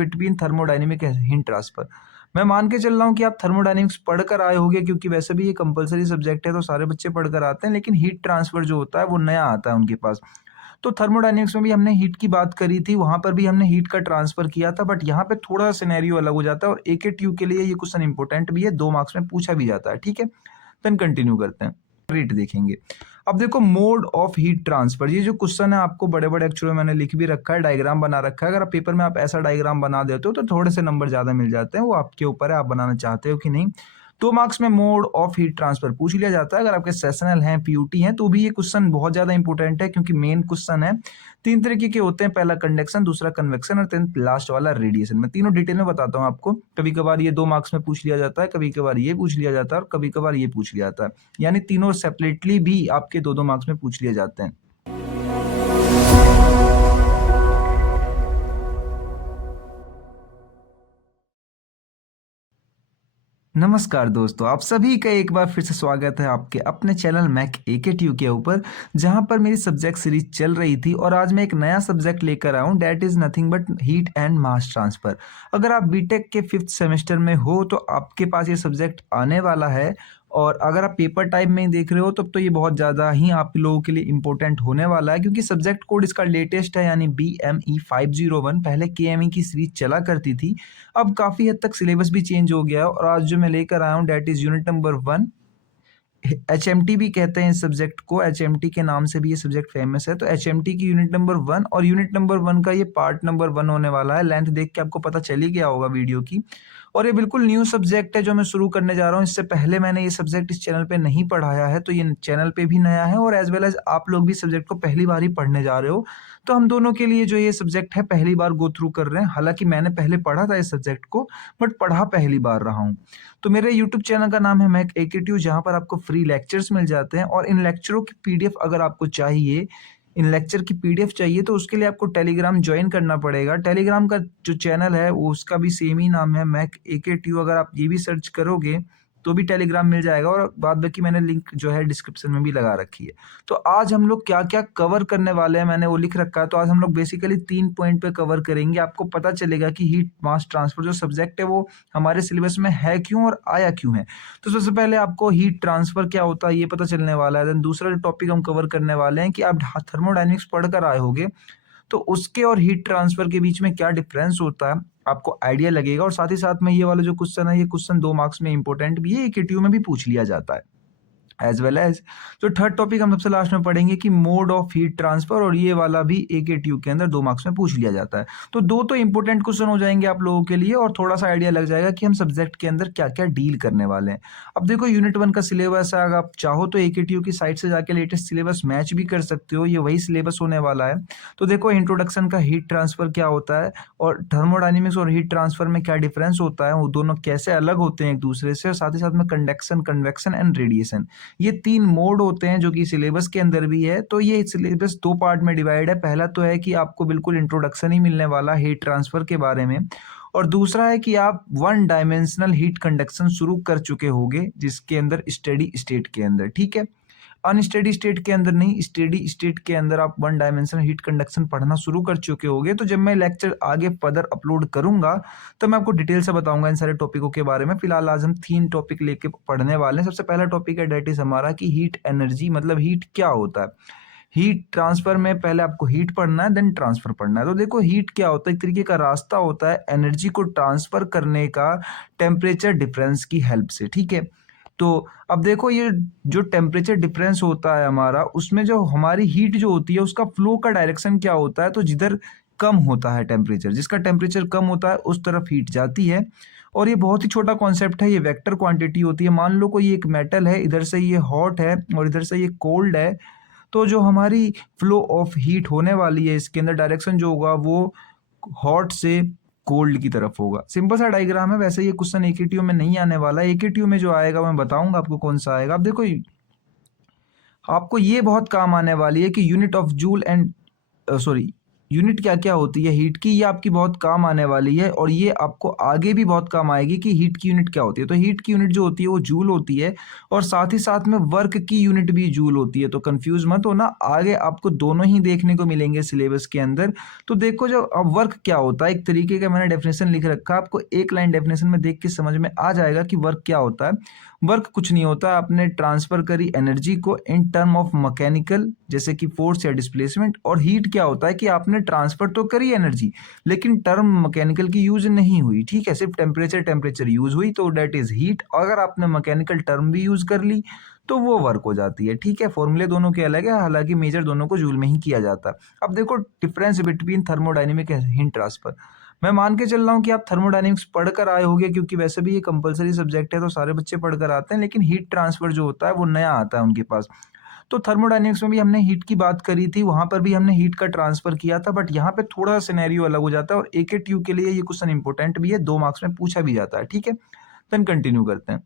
Between thermodynamic heat transfer. मैं मान के चल रहा हूँ कि आप थर्मोडायनेमिक्स पढ़कर आए होंगे, क्योंकि वैसे भी ये कंपलसरी सब्जेक्ट है तो सारे बच्चे पढ़कर आते हैं, लेकिन हीट ट्रांसफर जो होता है वो नया आता है उनके पास। तो थर्मोडायनेमिक्स में भी हमने हीट की बात करी थी, वहां पर भी हमने हीट का ट्रांसफर किया था, बट यहाँ पे थोड़ा सा सिनेरियो अलग हो जाता है और एक ट्यूब के लिए ये क्वेश्चन इंपॉर्टेंट भी है, 2 मार्क्स में पूछा भी जाता है। ठीक है, देन कंटिन्यू करते हैं, रेट देखेंगे। अब देखो मोड ऑफ हीट ट्रांसफर, ये जो क्वेश्चन है आपको बड़े बड़े अक्षरों में मैंने लिख भी रखा है, डायग्राम बना रखा है। अगर आप पेपर में आप ऐसा डायग्राम बना देते हो तो थोड़े से नंबर ज्यादा मिल जाते हैं, वो आपके ऊपर है आप बनाना चाहते हो कि नहीं। 2 मार्क्स में मोड ऑफ हीट ट्रांसफर पूछ लिया जाता है। अगर आपके सेशनल हैं, पीयूटी हैं, तो भी ये क्वेश्चन बहुत ज्यादा इंपॉर्टेंट है, क्योंकि मेन क्वेश्चन है। 3 तरीके के होते हैं, पहला कंडक्शन, दूसरा कन्वेक्शन और लास्ट वाला रेडिएशन। मैं तीनों डिटेल में बताता हूँ आपको। कभी कभार ये 2 मार्क्स में पूछ लिया जाता है, कभी कभार ये पूछ लिया जाता है और कभी कभार ये पूछ लिया जाता है, यानी तीनों सेपरेटली भी आपके 2-2 मार्क्स में पूछ लिए जाते हैं। नमस्कार दोस्तों, आप सभी का एक बार फिर से स्वागत है आपके अपने चैनल मैक AKTU के ऊपर, जहां पर मेरी सब्जेक्ट सीरीज चल रही थी और आज मैं एक नया सब्जेक्ट लेकर आया हूं, that is nothing but heat and mass transfer. अगर आप बीटेक के 5th सेमेस्टर में हो तो आपके पास ये सब्जेक्ट आने वाला है, और अगर आप पेपर टाइप में ही देख रहे हो तब तो ये बहुत ज़्यादा ही आप लोगों के लिए इंपॉर्टेंट होने वाला है, क्योंकि सब्जेक्ट कोड इसका लेटेस्ट है, यानी BME 501। पहले KME की सीरीज चला करती थी, अब काफ़ी हद तक सिलेबस भी चेंज हो गया है। और आज जो मैं लेकर आया हूँ that is unit number 1। HMT भी कहते हैं इस सब्जेक्ट को, HMT के नाम से भी ये सब्जेक्ट फेमस है। तो HMT की यूनिट नंबर 1, और यूनिट नंबर 1 का ये पार्ट नंबर 1 होने वाला है। लेंथ देख के आपको पता चल ही गया होगा वीडियो की। और ये बिल्कुल न्यू सब्जेक्ट है जो मैं शुरू करने जा रहा हूँ। इससे पहले मैंने ये सब्जेक्ट इस चैनल पे नहीं पढ़ाया है, तो ये चैनल पे भी नया है, और एज वेल एज आप लोग भी सब्जेक्ट को पहली बार ही पढ़ने जा रहे हो। तो हम दोनों के लिए जो ये सब्जेक्ट है पहली बार गो थ्रू कर रहे हैं। हालांकि मैंने पहले पढ़ा था इस सब्जेक्ट को, बट पढ़ा पहली बार रहा हूँ। तो मेरे यूट्यूब चैनल का नाम है मैक AKTU, जहाँ पर आपको फ्री लेक्चर्स मिल जाते हैं, और इन लेक्चरों की PDF अगर आपको चाहिए, इन लेक्चर की PDF चाहिए, तो उसके लिए आपको टेलीग्राम ज्वाइन करना पड़ेगा। टेलीग्राम का जो चैनल है वो उसका भी सेम ही नाम है मैक AKTU। अगर आप ये भी सर्च करोगे तो भी टेलीग्राम मिल जाएगा, और बाद बाकी मैंने लिंक जो है डिस्क्रिप्शन में भी लगा रखी है। तो आज हम लोग क्या क्या कवर करने वाले हैं मैंने वो लिख रखा है। तो आज हम लोग बेसिकली 3 पॉइंट पे कवर करेंगे। आपको पता चलेगा कि हीट मास ट्रांसफर जो सब्जेक्ट है वो हमारे सिलेबस में है क्यों और आया क्यों है। तो सबसे पहले आपको हीट ट्रांसफर क्या होता है ये पता चलने वाला है। देन दूसरा जो टॉपिक हम कवर करने वाले हैं कि आप थर्मोडायनेमिक्स पढ़कर आए होगे, तो उसके और हीट ट्रांसफर के बीच में क्या डिफरेंस होता है आपको आइडिया लगेगा। और साथ ही साथ में ये वाला जो क्वेश्चन है, ये क्वेश्चन 2 मार्क्स में इंपॉर्टेंट भी है, AKTU में भी पूछ लिया जाता है। एज वेल एज जो थर्ड टॉपिक हम सबसे लास्ट में पढ़ेंगे कि मोड ऑफ हीट ट्रांसफर, और ये वाला भी AKTU के अंदर 2 मार्क्स में पूछ लिया जाता है। तो दो तो इंपॉर्टेंट क्वेश्चन हो जाएंगे आप लोगों के लिए, और थोड़ा सा आइडिया लग जाएगा कि हम सब्जेक्ट के अंदर क्या क्या डील करने वाले हैं। अब देखो यूनिट 1 का सिलेबस है, अगर आप चाहो तो AKTU की साइट से जाके लेटेस्ट सिलेबस मैच भी कर सकते हो, ये वही सिलेबस होने वाला है। तो देखो इंट्रोडक्शन का हीट ट्रांसफर क्या होता है, और थर्मोडायनेमिक्स और हीट ट्रांसफर में क्या डिफरेंस होता है, वो दोनों कैसे अलग होते हैं एक दूसरे से, और साथ ही साथ में कंडक्शन, कन्वेक्शन एंड रेडिएशन, ये 3 मोड होते हैं जो कि सिलेबस के अंदर भी है। तो ये सिलेबस 2 पार्ट में डिवाइड है। पहला तो है कि आपको बिल्कुल इंट्रोडक्शन ही मिलने वाला हीट ट्रांसफर के बारे में, और दूसरा है कि आप 1 डायमेंशनल हीट कंडक्शन शुरू कर चुके होंगे, जिसके अंदर स्टेडी स्टेट के अंदर, ठीक है, अनस्टेडी स्टेट के अंदर नहीं, स्टेडी स्टेट के अंदर आप 1 डायमेंशनल हीट कंडक्शन पढ़ना शुरू कर चुके होंगे। तो जब मैं लेक्चर आगे फर्दर अपलोड करूंगा तो मैं आपको डिटेल से बताऊंगा इन सारे टॉपिकों के बारे में। फिलहाल आज हम 3 टॉपिक लेके पढ़ने वाले हैं। सबसे पहला टॉपिक है डेट इज हमारा कि हीट एनर्जी, मतलब हीट क्या होता है। हीट ट्रांसफर में पहले आपको हीट पढ़ना है, देन ट्रांसफर पढ़ना है। तो देखो हीट क्या होता है, एक तरीके का रास्ता होता है एनर्जी को ट्रांसफर करने का टेम्परेचर डिफरेंस की हेल्प से, ठीक है। तो अब देखो ये जो टेम्परेचर डिफरेंस होता है हमारा, उसमें जो हमारी हीट जो होती है उसका फ्लो का डायरेक्शन क्या होता है, तो जिधर कम होता है टेम्परेचर, जिसका टेम्परेचर कम होता है उस तरफ हीट जाती है। और ये बहुत ही छोटा कॉन्सेप्ट है, ये वेक्टर क्वांटिटी होती है। मान लो कोई एक मेटल है, इधर से ये हॉट है और इधर से ये कोल्ड है, तो जो हमारी फ्लो ऑफ हीट होने वाली है इसके अंदर डायरेक्शन जो होगा वो हॉट से कोल्ड की तरफ होगा। सिंपल सा डायग्राम है। वैसे ये क्वेश्चन AKTU में नहीं आने वाला है, AKTU में जो आएगा मैं बताऊंगा आपको कौन सा आएगा। अब देखो आपको ये बहुत काम आने वाली है कि unit of joule and sorry unit क्या क्या होती है हीट की, ये आपकी बहुत काम आने वाली है और ये आपको आगे भी बहुत काम आएगी कि हीट की यूनिट क्या होती है। तो हीट की यूनिट जो होती है वो जूल होती है और साथ ही साथ में वर्क की यूनिट भी जूल होती है। तो कंफ्यूज मत होना, आगे आपको दोनों ही देखने को मिलेंगे सिलेबस के अंदर। तो देखो जो अब वर्क क्या होता है, एक तरीके का मैंने डेफिनेशन लिख रखा है, आपको एक लाइन डेफिनेशन में देख के समझ में आ जाएगा कि वर्क क्या होता है। वर्क कुछ नहीं होता, आपने ट्रांसफर करी एनर्जी को इन टर्म ऑफ मैकेनिकल जैसे कि फोर्स या डिस्प्लेसमेंट, और हीट क्या होता है कि आपने ट्रांसफर तो करी एनर्जी लेकिन टर्म मैकेनिकल की यूज नहीं हुई, ठीक है, सिर्फ टेम्परेचर टेम्परेचर यूज हुई तो डेट इज हीट। अगर आपने मैकेनिकल टर्म भी यूज कर ली तो वो वर्क हो जाती है, ठीक है। फॉर्मूले दोनों के अलग है, हालांकि मेजर दोनों को जूल में ही किया जाता है। अब देखो difference between thermodynamic and heat transfer. मैं मान के चल रहा हूँ कि आप थर्मोडायनेमिक्स पढ़कर आए होंगे क्योंकि वैसे भी ये कंपलसरी सब्जेक्ट है तो सारे बच्चे पढ़कर आते हैं, लेकिन हीट ट्रांसफर जो होता है वो नया आता है उनके पास। तो थर्मोडायनेमिक्स में भी हमने हीट की बात करी थी, वहां पर भी हमने हीट का ट्रांसफर किया था, बट यहाँ पे थोड़ा सा सिनेरियो अलग हो जाता है और एक ट्यूब के लिए ये क्वेश्चन इंपॉर्टेंट भी है, 2 मार्क्स में पूछा भी जाता है, ठीक है। देन कंटिन्यू करते हैं।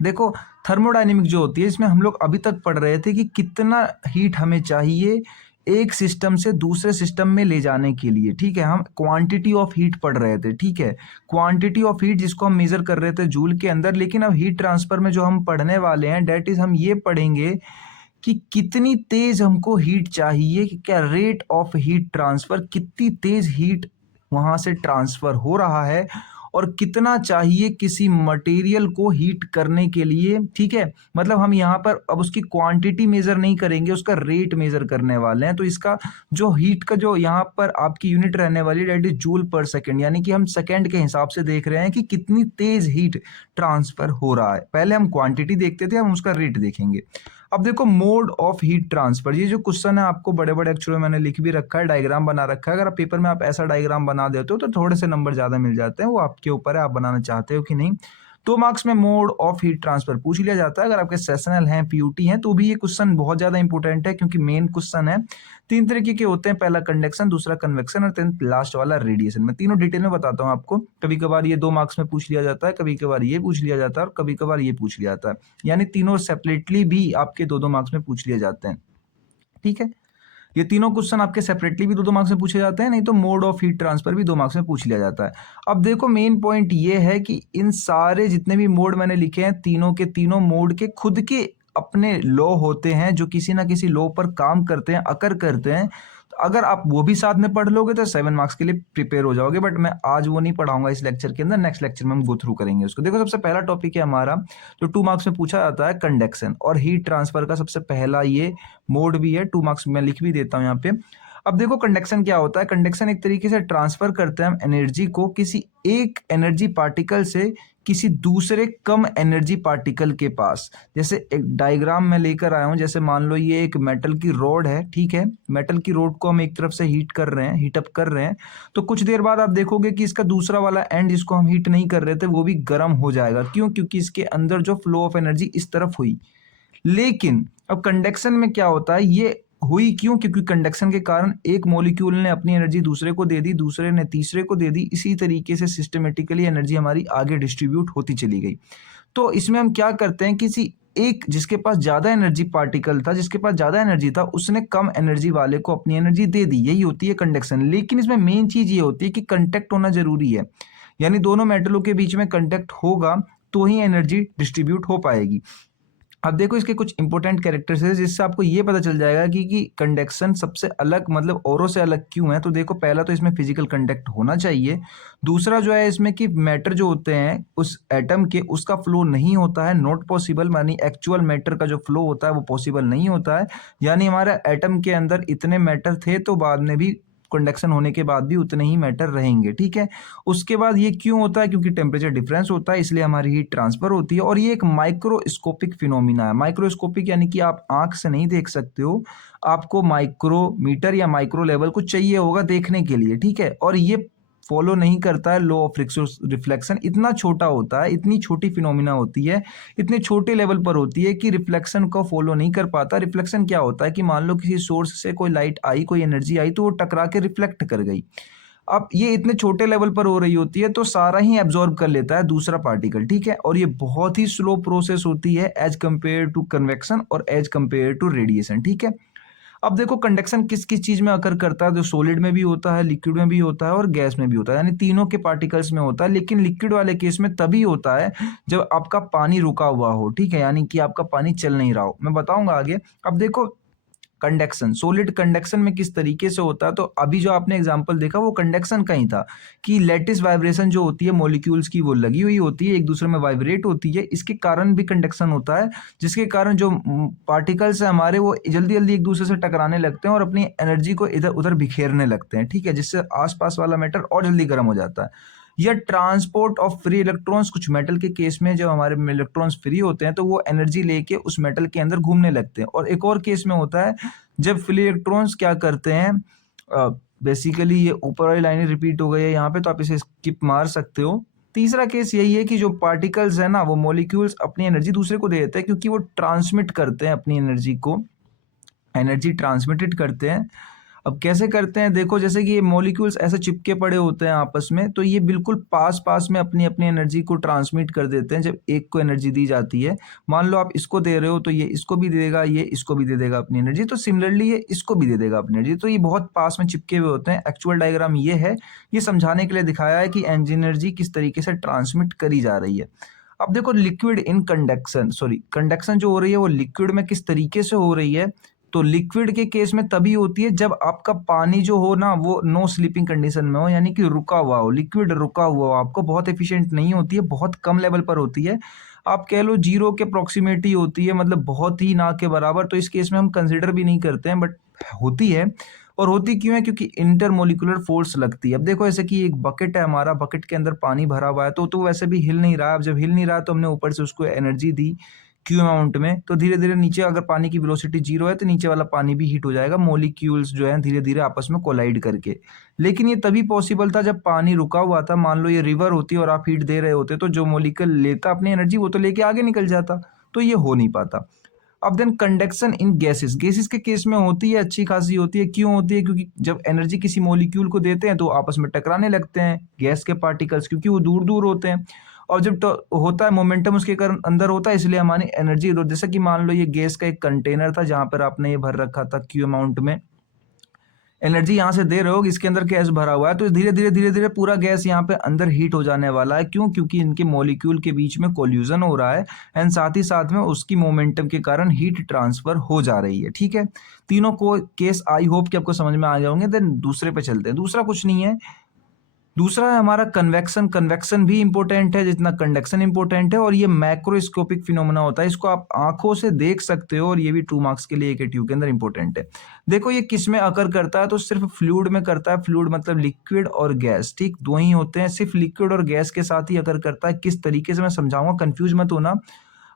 देखो थर्मोडायनेमिक जो होती है इसमें हम लोग अभी तक पढ़ रहे थे कि कितना हीट हमें चाहिए एक सिस्टम से दूसरे सिस्टम में ले जाने के लिए, ठीक है। हम क्वांटिटी ऑफ हीट पढ़ रहे थे, ठीक है, क्वांटिटी ऑफ हीट जिसको हम मेजर कर रहे थे जूल के अंदर। लेकिन अब हीट ट्रांसफर में जो हम पढ़ने वाले हैं डेट इज हम ये पढ़ेंगे कि कितनी तेज हमको हीट चाहिए, कि क्या रेट ऑफ हीट ट्रांसफर, कितनी तेज हीट वहां से ट्रांसफर हो रहा है और कितना चाहिए किसी मटेरियल को हीट करने के लिए, ठीक है। मतलब हम यहाँ पर अब उसकी क्वांटिटी मेजर नहीं करेंगे, उसका रेट मेजर करने वाले हैं। तो इसका जो हीट का जो यहाँ पर आपकी यूनिट रहने वाली that is joule per second, यानी कि हम सेकेंड के हिसाब से देख रहे हैं कि कितनी तेज हीट ट्रांसफर हो रहा है। पहले हम क्वांटिटी देखते थे, हम उसका रेट देखेंगे। अब देखो मोड ऑफ हीट ट्रांसफर, ये जो क्वेश्चन है आपको बड़े बड़े अक्षरों में मैंने लिख भी रखा है, डायग्राम बना रखा है। अगर आप पेपर में आप ऐसा डायग्राम बना देते हो तो थोड़े से नंबर ज्यादा मिल जाते हैं, वो आपके ऊपर है आप बनाना चाहते हो कि नहीं। 2 मार्क्स में मोड ऑफ हीट ट्रांसफर पूछ लिया जाता है। अगर आपके सेशनल हैं पीयूटी हैं तो भी ये क्वेश्चन बहुत ज्यादा इंपॉर्टेंट है क्योंकि मेन क्वेश्चन है। 3 तरीके के होते हैं, पहला कंडक्शन, दूसरा कन्वेक्शन और लास्ट वाला रेडिएशन। मैं तीनों डिटेल में बताता हूँ आपको। कभी कभार ये 2 मार्क्स में पूछ लिया जाता है, कभी कभार ये पूछ लिया जाता है और कभी कभार ये पूछ लिया जाता है, यानी तीनों सेपरेटली भी आपके 2-2 मार्क्स में पूछ लिए जाते हैं, ठीक है। ये तीनों क्वेश्चन आपके सेपरेटली भी 2-2 मार्क्स में पूछे जाते हैं, नहीं तो मोड ऑफ हीट ट्रांसफर भी 2 मार्क्स में पूछ लिया जाता है। अब देखो मेन पॉइंट ये है कि इन सारे जितने भी मोड मैंने लिखे हैं, तीनों के तीनों मोड के खुद के अपने लॉ होते हैं जो किसी ना किसी लॉ पर काम करते हैं, अकर करते हैं। तो अगर आप वो भी साथ में पढ़ लोगे तो 7 मार्क्स के लिए प्रिपेयर हो जाओगे, बट मैं आज वो नहीं पढ़ाऊंगा इस लेक्चर के अंदर, नेक्स्ट लेक्चर में हम गो थ्रू करेंगे उसको। देखो सबसे पहला टॉपिक है हमारा जो 2 मार्क्स में पूछा जाता है, कंडक्शन और हीट ट्रांसफर का सबसे पहला ये मोड भी है। 2 मार्क्स में लिख भी देता हूँ यहाँ पे। अब देखो कंडक्शन क्या होता है। कंडक्शन एक तरीके से ट्रांसफर करते हैं हम एनर्जी को किसी एक एनर्जी पार्टिकल से किसी दूसरे कम एनर्जी पार्टिकल के पास। जैसे एक डायग्राम में लेकर आया हूं, जैसे मान लो ये एक मेटल की रोड है, ठीक है। मेटल की रोड को हम एक तरफ से हीट कर रहे हैं, हीट अप कर रहे हैं, तो कुछ देर बाद आप देखोगे कि इसका दूसरा वाला एंड जिसको हम हीट नहीं कर रहे थे वो भी गर्म हो जाएगा। क्यों? क्योंकि इसके अंदर जो फ्लो ऑफ एनर्जी इस तरफ हुई। लेकिन अब कंडक्शन में क्या होता है, ये हुई क्यों? क्योंकि कंडक्शन के कारण एक मॉलिक्यूल ने अपनी एनर्जी दूसरे को दे दी, दूसरे ने तीसरे को दे दी, इसी तरीके से सिस्टमेटिकली एनर्जी हमारी आगे डिस्ट्रीब्यूट होती चली गई। तो इसमें हम क्या करते हैं, किसी एक जिसके पास ज्यादा एनर्जी पार्टिकल था, जिसके पास ज्यादा एनर्जी था, उसने कम एनर्जी वाले को अपनी एनर्जी दे दी, यही होती है कंडक्शन। लेकिन इसमें मेन चीज ये होती है कि कंटेक्ट होना जरूरी है, यानी दोनों मेटलों के बीच में कंटेक्ट होगा तो ही एनर्जी डिस्ट्रीब्यूट हो पाएगी। अब देखो इसके कुछ इंपॉर्टेंट कैरेक्टर्स है जिससे आपको ये पता चल जाएगा कि कंडक्शन सबसे अलग मतलब औरों से अलग क्यों है। तो देखो पहला तो इसमें फिजिकल कंटेक्ट होना चाहिए। दूसरा जो है इसमें कि मैटर जो होते हैं उस एटम के, उसका फ्लो नहीं होता है, नॉट पॉसिबल, यानी एक्चुअल मैटर का जो फ्लो होता है वो पॉसिबल नहीं होता है। यानी हमारे एटम के अंदर इतने मैटर थे तो बाद में भी कंडक्शन होने के बाद भी उतने ही मैटर रहेंगे, ठीक है। उसके बाद ये क्यों होता है? क्योंकि टेम्परेचर डिफरेंस होता है, इसलिए हमारी हीट ट्रांसफर होती है। और ये एक माइक्रोस्कोपिक फिनोमिना है। माइक्रोस्कोपिक यानी कि आप आंख से नहीं देख सकते हो, आपको माइक्रोमीटर या माइक्रो लेवल को चाहिए होगा देखने के लिए, ठीक है। और ये फॉलो नहीं करता है लॉ ऑफ रिफ्लेक्शन। इतना छोटा होता है, इतनी छोटी फिनोमिना होती है, इतने छोटे लेवल पर होती है कि रिफ्लेक्शन को फॉलो नहीं कर पाता। रिफ्लेक्शन क्या होता है कि मान लो किसी सोर्स से कोई लाइट आई, कोई एनर्जी आई, तो वो टकरा के रिफ्लेक्ट कर गई। अब ये इतने छोटे लेवल पर हो रही होती है तो सारा ही एब्जॉर्ब कर लेता है दूसरा पार्टिकल, ठीक है। और ये बहुत ही स्लो प्रोसेस होती है एज कंपेयर टू कन्वेक्शन और एज कंपेयर टू रेडिएशन, ठीक है। अब देखो कंडक्शन किस किस चीज में अकर करता है, जो सॉलिड में भी होता है, लिक्विड में भी होता है और गैस में भी होता है, यानी तीनों के पार्टिकल्स में होता है। लेकिन लिक्विड वाले केस में तभी होता है जब आपका पानी रुका हुआ हो, ठीक है, यानी कि आपका पानी चल नहीं रहा हो। मैं बताऊंगा आगे। अब देखो कंडक्शन, सॉलिड कंडक्शन में किस तरीके से होता है, तो अभी जो आपने एग्जांपल देखा वो कंडक्शन का ही था कि लैटिस वाइब्रेशन जो होती है मॉलिक्यूल्स की वो लगी हुई होती है, एक दूसरे में वाइब्रेट होती है, इसके कारण भी कंडक्शन होता है, जिसके कारण जो पार्टिकल्स है हमारे वो जल्दी जल्दी एक दूसरे से टकराने लगते हैं और अपनी एनर्जी को इधर उधर बिखेरने लगते हैं, ठीक है, जिससे आसपास वाला मैटर और जल्दी गर्म हो जाता है। या ट्रांसपोर्ट ऑफ फ्री इलेक्ट्रॉन्स, कुछ मेटल के केस में जब हमारे इलेक्ट्रॉन्स फ्री होते हैं तो वो एनर्जी लेके उस मेटल के अंदर घूमने लगते हैं। और एक और केस में होता है जब फ्री इलेक्ट्रॉन्स क्या करते हैं, बेसिकली ये ऊपर वाली लाइनें रिपीट हो गई है यहाँ पे, तो आप इसे स्किप मार सकते हो। तीसरा केस यही है कि जो पार्टिकल्स है ना वो मॉलिक्यूल्स अपनी एनर्जी दूसरे को दे देते हैं, क्योंकि वो ट्रांसमिट करते हैं अपनी एनर्जी को, एनर्जी ट्रांसमिटेड करते हैं। अब कैसे करते हैं, देखो जैसे कि ये मॉलिक्यूल्स ऐसे चिपके पड़े होते हैं आपस में, तो ये बिल्कुल पास पास में अपनी अपनी एनर्जी को ट्रांसमिट कर देते हैं जब एक को एनर्जी दी जाती है। मान लो आप इसको दे रहे हो तो ये इसको भी दे देगा, ये इसको भी दे देगा अपनी एनर्जी, तो सिमिलरली ये इसको भी दे देगा अपनी एनर्जी। तो ये बहुत पास में चिपके हुए होते हैं। एक्चुअल डायग्राम ये है, ये समझाने के लिए दिखाया है कि एनर्जी किस तरीके से ट्रांसमिट करी जा रही है। अब देखो liquid in conduction, sorry conduction जो हो रही है वो लिक्विड में किस तरीके से हो रही है, तो लिक्विड के केस में तभी होती है जब आपका पानी जो हो ना वो नो स्लीपिंग कंडीशन में हो, यानी कि रुका हुआ हो, लिक्विड रुका हुआ हो, आपको बहुत एफिशिएंट नहीं होती है, बहुत कम लेवल पर होती है, आप कह लो जीरो के प्रोक्सीमेटी होती है, मतलब बहुत ही ना के बराबर। तो इस केस में हम कंसिडर भी नहीं करते हैं, बट होती है। और होती क्यों है, क्योंकि इंटरमोलिकुलर फोर्स लगती है। अब देखो ऐसे कि एक बकेट है हमारा, बकेट के अंदर पानी भरा हुआ है, तो वैसे भी हिल नहीं रहा है। अब जब हिल नहीं रहा तो हमने ऊपर से उसको एनर्जी दी क्यू अमाउंट में, तो धीरे धीरे नीचे अगर पानी की वेलोसिटी जीरो है तो नीचे वाला पानी भी हीट हो जाएगा, मॉलिक्यूल्स जो है धीरे धीरे आपस में कोलाइड करके। लेकिन ये तभी पॉसिबल था जब पानी रुका हुआ था। मान लो ये रिवर होती और आप हीट दे रहे होते, तो जो मॉलिक्यूल लेता अपनी एनर्जी वो तो लेके आगे निकल जाता, तो ये हो नहीं पाता। अब देन कंडक्शन इन गैसेस, गैसेस के केस में होती है, अच्छी खासी होती है। क्यों होती है, क्योंकि जब एनर्जी किसी मॉलिक्यूल को देते हैं तो आपस में टकराने लगते हैं गैस के पार्टिकल्स, क्योंकि वो दूर दूर होते हैं। और जब तो होता है मोमेंटम उसके कारण अंदर होता है, इसलिए हमारी एनर्जी इधर, जैसा कि मान लो ये गैस का एक कंटेनर था जहां पर आपने ये भर रखा था क्यू अमाउंट में, एनर्जी यहाँ से दे रहे हो, इसके अंदर गैस भरा हुआ है, तो धीरे धीरे पूरा गैस यहाँ पे अंदर हीट हो जाने वाला है। क्यों, क्योंकि इनके मॉलिक्यूल के बीच में कोल्यूजन हो रहा है, एंड साथ ही साथ में उसकी मोमेंटम के कारण हीट ट्रांसफर हो जा रही है। ठीक है, तीनों को केस आई होप कि आपको समझ में आ जाओगे। देन दूसरे पे चलते हैं। दूसरा कुछ नहीं है, दूसरा है हमारा कन्वेक्शन। कन्वेक्शन भी इंपॉर्टेंट है जितना कंडक्शन इंपॉर्टेंट है, और ये मैक्रोस्कोपिक फिनोमेना होता है, इसको आप आंखों से देख सकते हो, और ये भी 2 मार्क्स के लिए एक ट्यूब के अंदर इंपॉर्टेंट है। देखो ये किस में अकर करता है, तो सिर्फ फ्लूइड में करता है। फ्लूइड मतलब लिक्विड और गैस, ठीक, दो ही होते हैं, सिर्फ लिक्विड और गैस के साथ ही अकर करता है। किस तरीके से मैं समझाऊंगा, कंफ्यूज मत होना।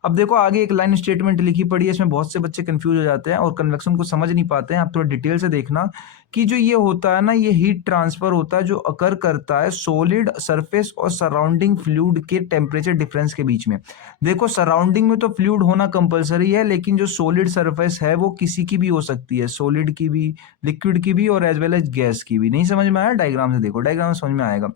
अब देखो आगे एक लाइन स्टेटमेंट लिखी पड़ी है, इसमें बहुत से बच्चे कंफ्यूज हो जाते हैं और कन्वेक्शन को समझ नहीं पाते हैं। आप थोड़ा डिटेल से देखना कि जो ये होता है ना, ये हीट ट्रांसफर होता है जो अकर करता है सॉलिड सरफेस और सराउंडिंग फ्लूइड के टेम्परेचर डिफरेंस के बीच में। देखो सराउंडिंग में तो फ्लूइड होना कंपलसरी है, लेकिन जो सॉलिड सरफेस है वो किसी की भी हो सकती है, सॉलिड की भी, लिक्विड की भी, और एज वेल एज गैस की भी। नहीं समझ में आया, डायग्राम से देखो, डायग्राम में समझ में आएगा।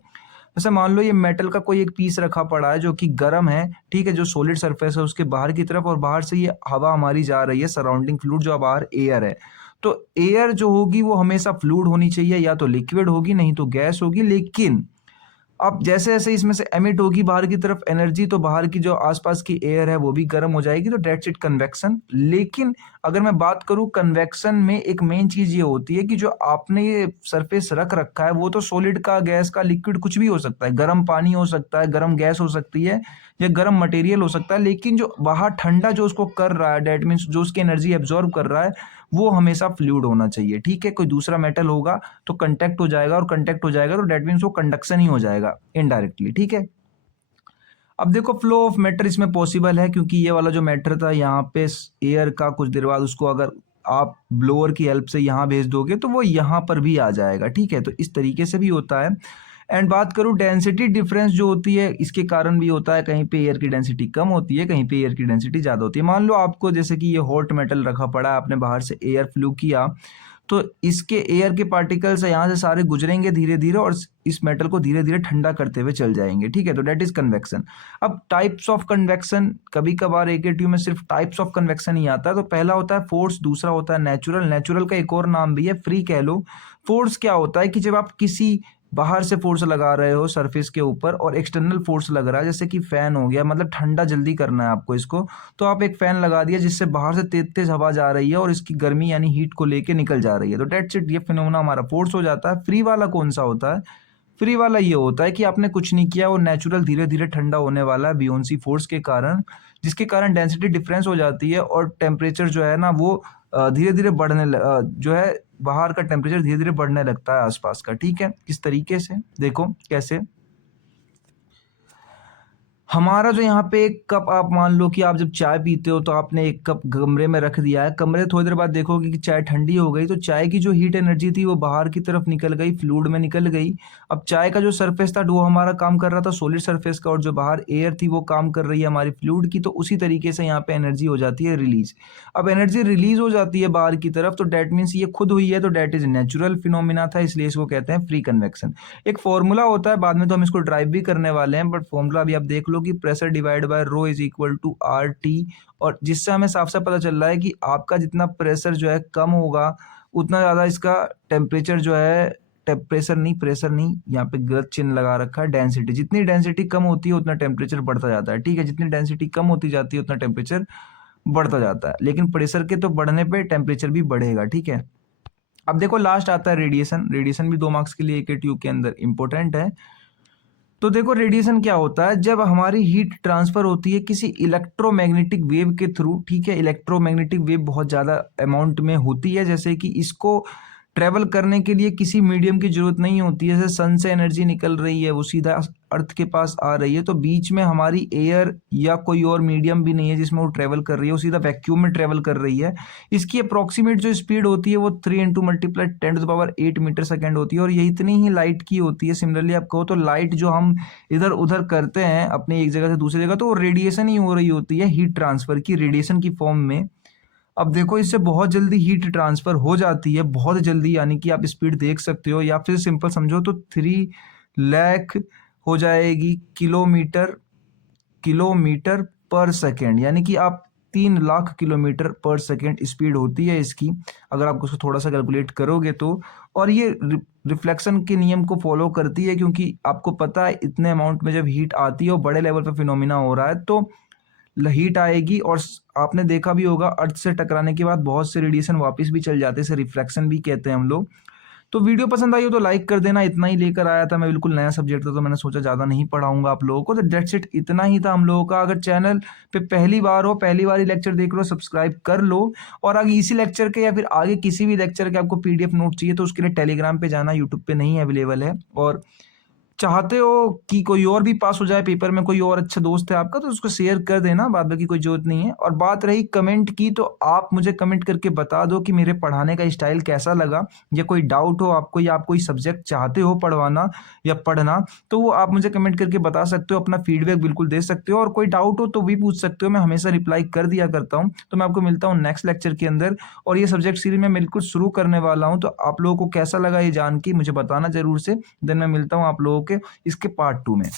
जैसे मान लो ये मेटल का कोई एक पीस रखा पड़ा है जो कि गर्म है, ठीक है, जो सॉलिड सरफेस है उसके बाहर की तरफ, और बाहर से ये हवा हमारी जा रही है, सराउंडिंग फ्लूइड, जो बाहर एयर है। तो एयर जो होगी वो हमेशा फ्लूइड होनी चाहिए, या तो लिक्विड होगी नहीं तो गैस होगी। लेकिन अब जैसे जैसे इसमें से एमिट होगी बाहर की तरफ एनर्जी, तो बाहर की जो आसपास की एयर है वो भी गर्म हो जाएगी, तो डेट्स इट कन्वेक्शन। लेकिन अगर मैं बात करूं कन्वेक्शन में, एक मेन चीज ये होती है कि जो आपने ये सरफेस रख रखा है वो तो सॉलिड का, गैस का, लिक्विड कुछ भी हो सकता है, गर्म पानी हो सकता है, गर्म गैस हो सकती है, या गर्म मटेरियल हो सकता है। लेकिन जो बाहर ठंडा जो उसको कर रहा है, डेट मीन्स जो उसकी एनर्जी एब्जॉर्ब कर रहा है, वो हमेशा फ्लूइड होना चाहिए। ठीक है, कोई दूसरा मेटल होगा तो कंटेक्ट हो जाएगा, और कंटेक्ट हो जाएगा तो डेट मीन्स वो कंडक्शन ही हो जाएगा इनडायरेक्टली। ठीक है, अब देखो फ्लो ऑफ मैटर इसमें पॉसिबल है, क्योंकि ये वाला जो मैटर था यहाँ पे एयर का, कुछ देर बाद उसको अगर आप ब्लोअर की हेल्प से यहाँ भेज दोगे तो वो यहाँ पर भी आ जाएगा। ठीक है, तो इस तरीके से भी होता है। एंड बात करूँ डेंसिटी डिफरेंस जो होती है, इसके कारण भी होता है, कहीं पे एयर की डेंसिटी कम होती है, कहीं पे एयर की डेंसिटी ज़्यादा होती है। मान लो आपको जैसे कि ये हॉट मेटल रखा पड़ा है, आपने बाहर से एयर फ्लू किया, तो इसके एयर के पार्टिकल्स यहाँ से सारे गुजरेंगे धीरे धीरे और इस मेटल को धीरे धीरे ठंडा करते हुए चल जाएंगे, ठीक है। तो डेट इज कन्वेक्शन। अब टाइप्स ऑफ कन्वेक्शन, कभी कभार AKTU में सिर्फ टाइप्स ऑफ कन्वेक्शन ही आता है। तो पहला होता है फोर्स, दूसरा होता है नेचुरल। नेचुरल का एक और नाम भी है फ्री कह लो। फोर्स क्या होता है कि जब आप किसी बाहर से फोर्स लगा रहे हो सरफेस के ऊपर और एक्सटर्नल फोर्स लग रहा है, जैसे कि फैन हो गया, मतलब ठंडा जल्दी करना है आपको इसको, तो आप एक फैन लगा दिया जिससे बाहर से तेज तेज हवा जा रही है और इसकी गर्मी यानी हीट को लेके निकल जा रही है, तो डेट्स इट, ये फिनोमेना हमारा फोर्स हो जाता है। फ्री वाला कौन सा होता है? फ्री वाला ये होता है कि आपने कुछ नहीं किया, वो नेचुरल धीरे धीरे ठंडा होने वाला है बियोंसी फोर्स के कारण, जिसके कारण डेंसिटी डिफरेंस हो जाती है और टेम्परेचर जो है ना वो धीरे धीरे जो है बाहर का टेम्परेचर धीरे धीरे बढ़ने लगता है आसपास का, ठीक है। किस तरीके से देखो कैसे, हमारा जो यहाँ पे एक कप, आप मान लो कि आप जब चाय पीते हो तो आपने एक कप कमरे में रख दिया है, कमरे थोड़ी देर बाद देखोगे कि चाय ठंडी हो गई, तो चाय की जो हीट एनर्जी थी वो बाहर की तरफ निकल गई, फ्लूइड में निकल गई। अब चाय का जो सरफेस था वो हमारा काम कर रहा था सॉलिड सरफेस का, और जो बाहर एयर थी वो काम कर रही है हमारी फ्लूइड की। तो उसी तरीके से यहाँ पे एनर्जी हो जाती है रिलीज। अब एनर्जी रिलीज हो जाती है बाहर की तरफ, तो डेट मीन्स ये खुद हुई है, तो डेट इज नेचुरल फिनोमिना था, इसलिए इसको कहते हैं फ्री कन्वेक्शन। एक फॉर्मूला होता है, बाद में तो हम इसको ड्राइव भी करने वाले हैं, बट फॉर्मूला अभी आप देख लो कि pressure divide by rho is equal to RT, और जिससे हमें साफ साफ पता चल रहा है कि आपका जितना प्रेशर जो है कम होगा उतना ज़्यादा इसका टेम्परेचर जो है, प्रेशर नहीं, यहाँ पे गलत चिन्ह लगा रखा है, डेंसिटी, जितनी डेंसिटी कम होती है उतना टेम्परेचर बढ़ता जाता है, ठीक है। जितनी डेंसिटी कम होती जाती है उतना टेम्परेचर बढ़ता जाता है, लेकिन प्रेशर के तो बढ़ने पे टेम्परेचर भी बढ़ेगा, ठीक है। अब देखो लास्ट आता है रेडिएशन। रेडिएशन भी 2 मार्क्स के लिए AKTU के अंदर इंपॉर्टेंट है। तो देखो रेडिएशन क्या होता है, जब हमारी हीट ट्रांसफर होती है किसी इलेक्ट्रोमैग्नेटिक वेव के थ्रू, ठीक है। इलेक्ट्रोमैग्नेटिक वेव बहुत ज़्यादा अमाउंट में होती है, जैसे कि इसको ट्रेवल करने के लिए किसी मीडियम की जरूरत नहीं होती है, जैसे सन से एनर्जी निकल रही है वो सीधा अर्थ के पास आ रही है, तो बीच में हमारी एयर या कोई और मीडियम भी नहीं है जिसमें वो ट्रेवल कर रही है, वो सीधा वैक्यूम में ट्रेवल कर रही है। इसकी अप्रोक्सीमेट जो स्पीड होती है वो 3 × 10⁻8 मीटर सेकेंड होती है, और ये इतनी ही लाइट की होती है। सिमिलरली आप कहो तो लाइट जो हम इधर उधर करते हैं अपनी एक जगह से दूसरी जगह, तो वो रेडिएशन ही हो रही होती है, हीट ट्रांसफर की, रेडिएशन की फॉर्म में। अब देखो इससे बहुत जल्दी हीट ट्रांसफर हो जाती है, बहुत जल्दी, यानी कि आप स्पीड देख सकते हो, या फिर सिंपल समझो तो 3 लाख हो जाएगी किलोमीटर पर सेकेंड, यानी कि आप 3 लाख किलोमीटर पर सेकेंड स्पीड होती है इसकी, अगर आप उसको थोड़ा सा कैलकुलेट करोगे तो। और ये रिफ्लेक्शन के नियम को फॉलो करती है, क्योंकि आपको पता है इतने अमाउंट में जब हीट आती है और बड़े लेवल पर फिनोमिना हो रहा है तो हीट आएगी, और आपने देखा भी होगा अर्थ से टकराने के बाद बहुत से रेडिएशन वापस भी चल जाते हैं, इसे रिफ्रैक्शन भी कहते हैं हम लोग। तो वीडियो पसंद आई हो तो लाइक कर देना, इतना ही लेकर आया था मैं, बिल्कुल नया सब्जेक्ट था तो मैंने सोचा ज़्यादा नहीं पढ़ाऊंगा आप लोगों को, तो डेट्स इट, इतना ही था हम लोगों का। अगर चैनल पे पहली बार हो, पहली बार ही लेक्चर देख लो, सब्सक्राइब कर लो, और आगे इसी लेक्चर के या फिर आगे किसी भी लेक्चर के आपको PDF नोट चाहिए तो उसके लिए टेलीग्राम पे जाना, यूट्यूब पे नहीं अवेलेबल है। और चाहते हो कि कोई और भी पास हो जाए पेपर में, कोई और अच्छा दोस्त है आपका तो उसको शेयर कर देना, बाद बाकी कोई जरूरत नहीं है। और बात रही कमेंट की, तो आप मुझे कमेंट करके बता दो कि मेरे पढ़ाने का स्टाइल कैसा लगा, या कोई डाउट हो आपको, या आप कोई सब्जेक्ट चाहते हो पढ़वाना या पढ़ना, तो वो आप मुझे कमेंट करके बता सकते हो, अपना फीडबैक बिल्कुल दे सकते हो, और कोई डाउट हो तो भी पूछ सकते हो, मैं हमेशा रिप्लाई कर दिया करता हूँ। तो मैं आपको मिलता हूँ नेक्स्ट लेक्चर के अंदर, और ये सब्जेक्ट सीरीज मैं बिल्कुल शुरू करने वाला हूँ, तो आप लोगों को कैसा लगा ये जान के मुझे बताना जरूर से। देन मैं मिलता हूँ आप लोगों के इसके पार्ट 2 में।